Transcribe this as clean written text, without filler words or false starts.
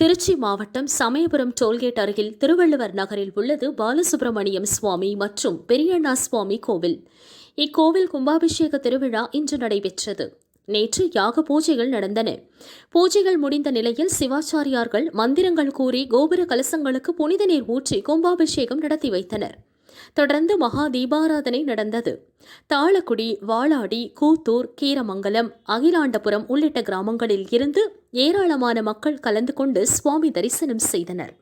திருச்சி மாவட்டம் சமயபுரம் டோல்கேட் அருகில் திருவள்ளுவர் நகரில் உள்ளது பாலசுப்பிரமணியம் சுவாமி மற்றும் பெரியண்ணா சுவாமி கோவில். இக்கோவில் கும்பாபிஷேக திருவிழா இன்று நடைபெற்றது. நேற்று யாக பூஜைகள் நடந்தன. பூஜைகள் முடிந்த நிலையில் சிவாச்சாரியார்கள் மந்திரங்கள் கூறி கோபுர கலசங்களுக்கு புனித நீர் ஊற்றி கும்பாபிஷேகம் நடத்தி வைத்தனர். தொடர்ந்து மகா தீபாராதனை நடந்தது. தாளக்குடி, வாளாடி, கூத்தூர், கீரமங்கலம், அகிலாண்டபுரம் உள்ளிட்ட கிராமங்களில் இருந்து ஏராளமான மக்கள் கலந்து கொண்டு சுவாமி தரிசனம் செய்தனர்.